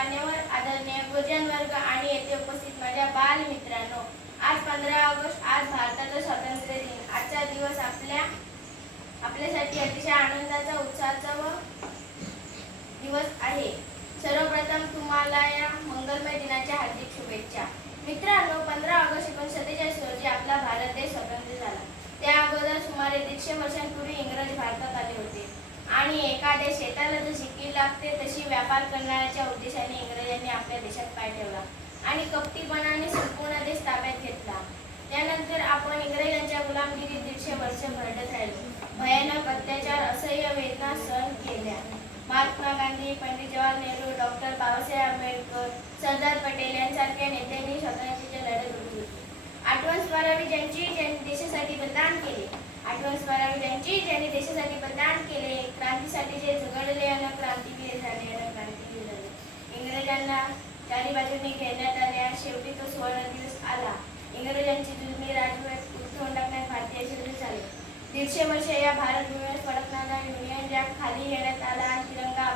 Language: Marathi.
मान्यवर आदरणीय गुरुजन वर्ग आणि येथे उपस्थित माझ्या बाल मित्रांनो आज पंधरा ऑगस्ट आज भारताचा स्वातंत्र्य दिन. आजचा दिवस आपल्या आपल्यासाठी अतिशय आनंदाचा उत्साहाचा व दिवस आहे. सर्वप्रथम तुम्हाला या मंगलमय दिनाच्या हार्दिक शुभेच्छा. मित्रांनो पंधरा ऑगस्ट एकोणीसशे सत्तेचाळीस रोजी आपला भारत देश स्वतंत्र झाला. त्या अगोदर सुमारे दीडशे वर्षांपूर्वी इंग्रज भारतात आले होते. आणि एखाद्या शेताला जशी कीड लागते तशी व्यापार करण्याच्या उद्देशाने इंग्रजांनी आपल्या देशात पाय ठेवला आणि कपटीपणाने संपूर्ण देश ताब्यात घेतला. त्यानंतर आपण इंग्रजांच्या गुलामगिरीत दीडशे वर्ष भरडत राहिलो. भयानक अत्याचार असह्य वेदना सहन केल्या. महात्मा गांधी पंडित जवाहर नेहरू डॉक्टर बाबासाहेब आंबेडकर सरदार पटेल यांसारख्या नेत्यांनी स्वातंत्र्याची लढत लढली आठवण स्मरावी ज्यांची ज्यांनी देशासाठी बलिदान केले. आठवण स्मरावी ज्यांची ज्यांनी देशासाठी बलिदान केले क्रांतीसाठी जे झगडले अन क्रांती झाले अन क्रांतीवीर झाले इंग्रजांना चारी बाजूने घेण्यात आले आणि शेवटी तो सुवर्ण दिवस आला. इंग्रजांची जुलमी राजवट उठवून टाकण्यात भारतीय शिल्पी झाले. दीडशे वर्ष या भारत भूमीवर फडकणारा युनियन जॅक खाली घेण्यात आला आणि तिरंगा